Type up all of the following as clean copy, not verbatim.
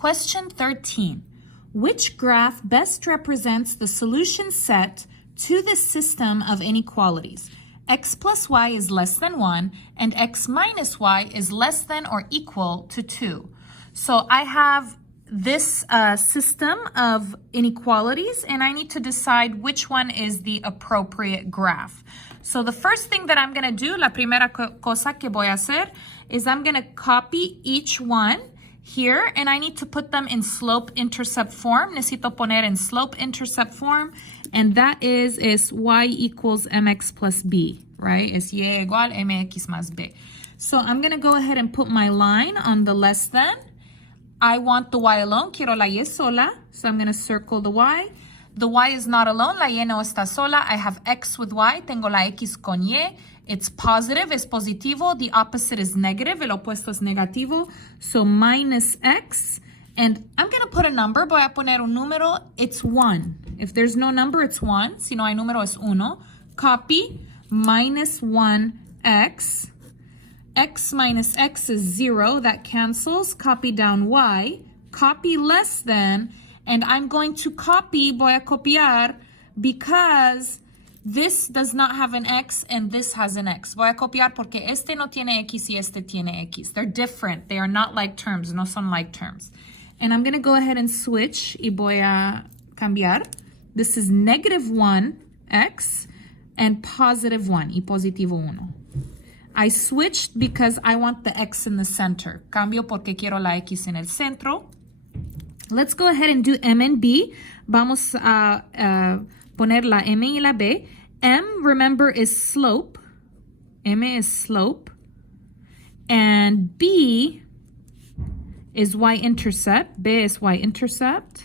Question 13. Which graph best represents the solution set to this system of inequalities? X plus y is less than 1, and x minus y is less than or equal to 2. So I have this system of inequalities, and I need to decide which one is the appropriate graph. So the first thing that I'm going to do, la primera cosa que voy a hacer, is I'm going to copy each one here, and I need to put them in slope-intercept form. Necesito poner en slope-intercept form, and that is y equals mx plus b, right? Es y igual mx más b. So I'm going to go ahead and put my line on the less than. I want the y alone, quiero la y sola, so I'm going to circle the y. The y is not alone, la y no está sola. I have x with y, tengo la x con y. It's positive, es positivo. The opposite is negative, el opuesto es negativo. So minus x, and I'm going to put a number, voy a poner un número, it's 1. If there's no number, it's 1. Si no hay número, es 1. Copy, minus 1x. X minus x is 0, that cancels. Copy down y, copy less than, and I'm going to copy, voy a copiar, because this does not have an x and this has an x. Voy a copiar porque este no tiene x y este tiene x. They're different. They are not like terms, no son like terms. And I'm going to go ahead and switch y voy a cambiar. This is negative 1x and positive 1 y positivo 1. I switched because I want the x in the center. Cambio porque quiero la x en el centro. Let's go ahead and do m and b. Vamos a poner la m y la b. M, remember, is slope. M is slope. And b is y-intercept. B is y-intercept.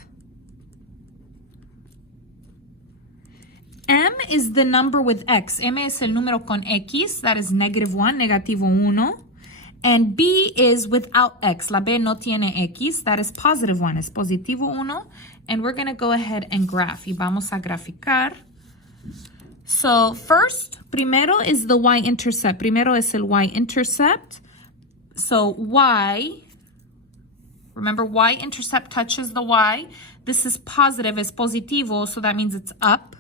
M is the number with x. M es el número con x. That is negative 1, negativo 1. And b is without x. La b no tiene x. That is positive 1. Es positivo 1. And we're going to go ahead and graph. Y vamos a graficar. So first, primero is the y-intercept. Primero es el y-intercept. So y, remember, y-intercept touches the y. This is positive, es positivo, so that means it's up.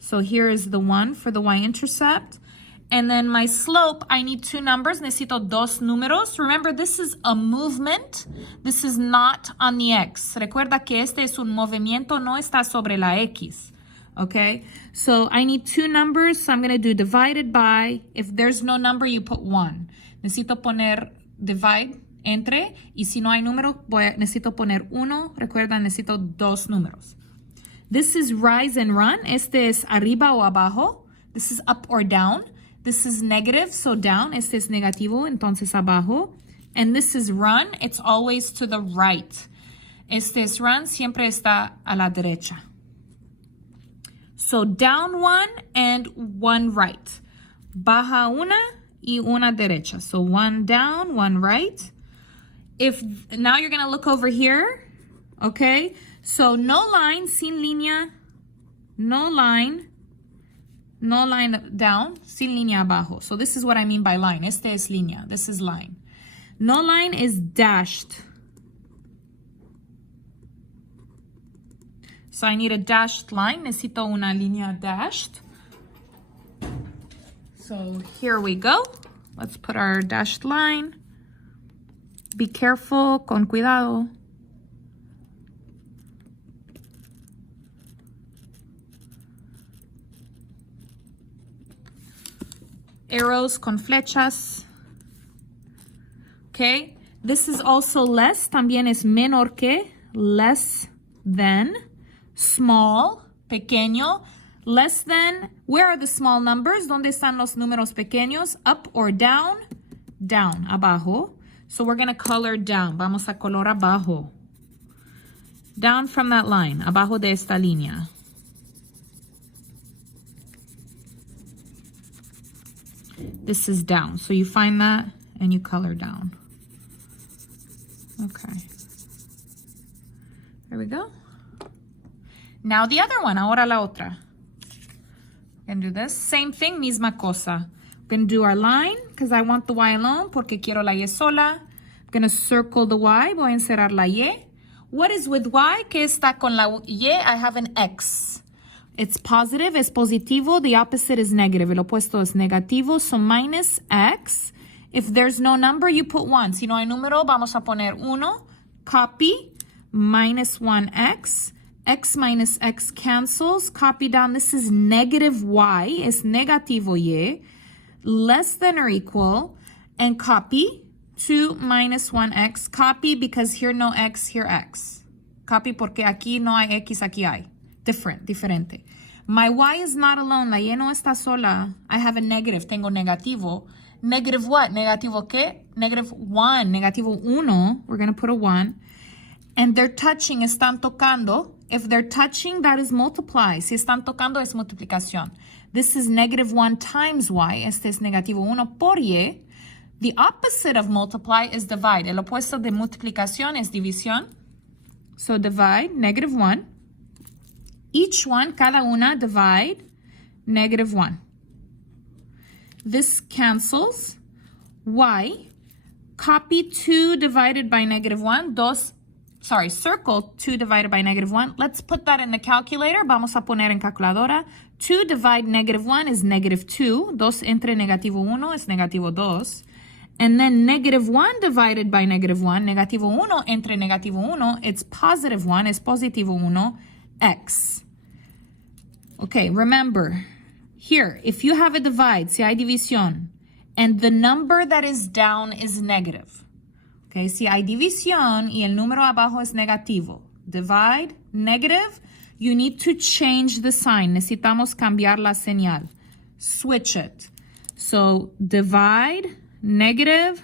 So here is the 1 for the y-intercept. And then my slope, I need two numbers. Necesito dos números. Remember, this is a movement. This is not on the x. Recuerda que este es un movimiento, no está sobre la x. Okay? So I need two numbers. So I'm going to do divided by. If there's no number, you put 1. Necesito poner divide entre. Y si no hay número, necesito poner 1. Recuerda, necesito dos números. This is rise and run. Este es arriba o abajo. This is up or down. This is negative, so down. Este es negativo, entonces abajo. And this is run. It's always to the right. Este es run, siempre está a la derecha. So down 1 and 1 right. Baja una y una derecha. So 1 down, 1 right. Now you're going to look over here. Okay? So no line, sin línea, no line down, sin línea abajo. So this is what I mean by line. Este es línea. This is line. No line is dashed. So I need a dashed line. Necesito una línea dashed. So here we go. Let's put our dashed line. Be careful, con cuidado. Arrows con flechas. Okay, this is also less, también es menor que, less than, small, pequeño, less than. Where are the small numbers? ¿Dónde están los números pequeños? Up or down? Down, abajo. So we're going to color down. Vamos a color abajo. Down from that line, abajo de esta línea. This is down. So you find that and you color down. Okay. There we go. Now the other one. Ahora la otra. Gonna do this. Same thing, misma cosa. Gonna do our line because I want the y alone porque quiero la y sola. Gonna circle the y. Voy a encerrar la y. What is with y? ¿Qué está con la y? I have an x. It's positive, es positivo. The opposite is negative. El opuesto es negativo. So minus x. If there's no number, you put 1. Si no hay número, vamos a poner 1. Copy. Minus 1x. X minus x cancels. Copy down. This is negative y. Es negativo y. Less than or equal. And copy. 2 minus 1x. Copy because here no x, here x. Copy porque aquí no hay x, aquí hay. Diferente. My y is not alone. La y no está sola. I have a negative. Tengo negativo. Negative what? Negativo qué? Negative 1. Negativo 1. We're going to put a 1. And they're touching. Están tocando. If they're touching, that is multiply. Si están tocando, es multiplicación. This is negative 1 times y. Este es negativo 1 por y. The opposite of multiply is divide. El opuesto de multiplicación es división. So divide, negative 1. Each one, cada una, divide, negative 1. This cancels. Y, copy 2 divided by negative 1. Circle 2 divided by negative 1. Let's put that in the calculator. Vamos a poner en calculadora. 2 divide negative 1 is negative 2. 2 entre negativo 1 es negativo 2. And then negative 1 divided by negative 1. Negativo 1 entre negativo 1. It's positive 1. Es positivo 1. X. Okay, remember, here, if you have a divide, si hay división, and the number that is down is negative. Okay, si hay división y el número abajo es negativo. Divide, negative, you need to change the sign. Necesitamos cambiar la señal. Switch it. So, divide, negative,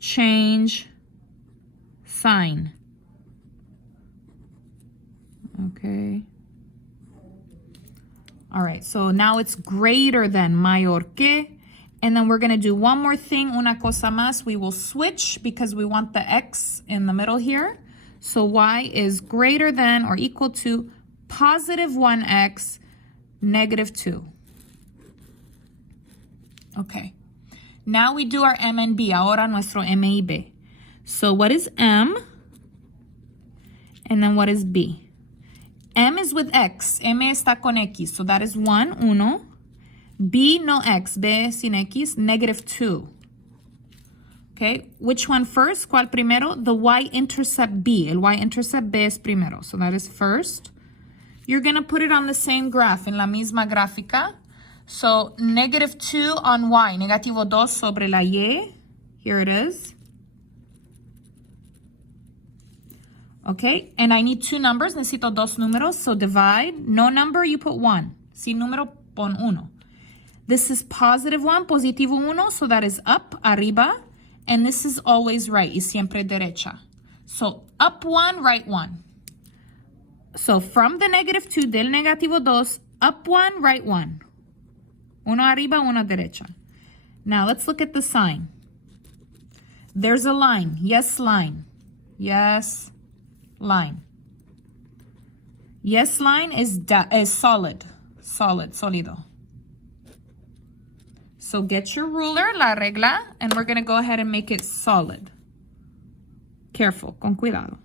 change, sign. Okay. All right, so now it's greater than, mayor que. And then we're going to do one more thing, una cosa más. We will switch because we want the x in the middle here. So y is greater than or equal to positive 1x, negative 2. Okay. Now we do our m and b. Ahora nuestro m y b. So what is m? And then what is b? M is with x. M está con x. So that is 1, uno. B, no x. B sin x, negative 2. Okay, which one first? ¿Cuál primero? The y-intercept b. El y-intercept b es primero. So that is first. You're going to put it on the same graph, en la misma gráfica. So negative 2 on y. Negativo 2 sobre la y. Here it is. Okay, and I need 2 numbers. Necesito 2 números. So divide. No number, you put 1. Sin número, pon 1. This is positive 1, positivo 1. So that is up, arriba. And this is always right. Y siempre derecha. So up 1, right 1. So from the negative 2, del negativo 2, up 1, right 1. Uno arriba, uno derecha. Now let's look at the sign. There's a line. Yes, line. Yes. Line. Yes line is solid. Sólido. So get your ruler, la regla, and we're going to go ahead and make it solid. Careful, con cuidado.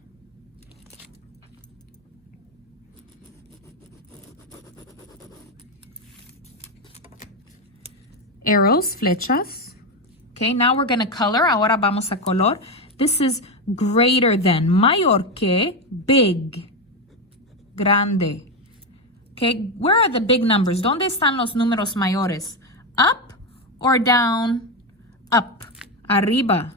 Arrows, flechas. Okay, now we're going to color. Ahora vamos a color. This is greater than, mayor que, big, grande. Okay, where are the big numbers? ¿Dónde están los números mayores? Up or down? Up, arriba.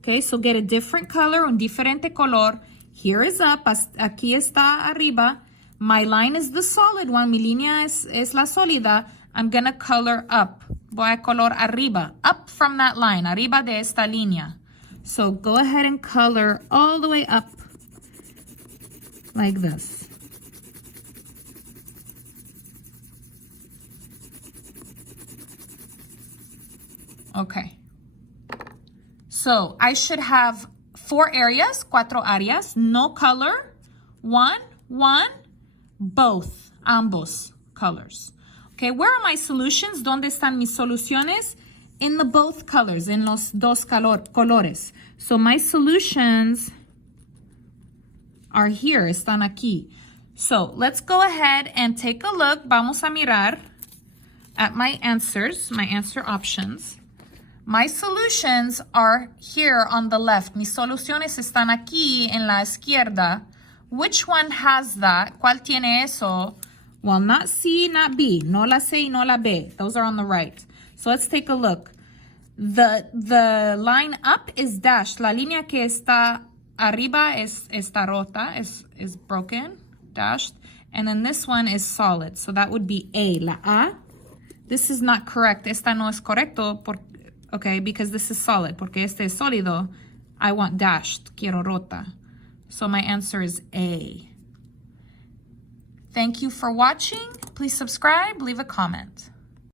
Okay, so get a different color, un diferente color. Here is up, aquí está arriba. My line is the solid one, mi línea es la sólida. I'm gonna color up. Voy a color arriba, up from that line, arriba de esta línea. So go ahead and color all the way up like this. Okay. So I should have 4 areas, 4 áreas, no color, 1, both, ambos colors. Okay, where are my solutions? ¿Dónde están mis soluciones? In the both colors, en los dos colores. So my solutions are here, están aquí. So let's go ahead and take a look. Vamos a mirar at my answers, my answer options. My solutions are here on the left. Mis soluciones están aquí en la izquierda. Which one has that? ¿Cuál tiene eso? Well, not C, not B. No la C, no la B. Those are on the right. So let's take a look. The line up is dashed. La línea que está arriba está rota, is broken, dashed. And then this one is solid. So that would be A, la A. This is not correct. Esta no es correcto, okay, because this is solid. Porque este es sólido. I want dashed, quiero rota. So my answer is A. Thank you for watching. Please subscribe, leave a comment.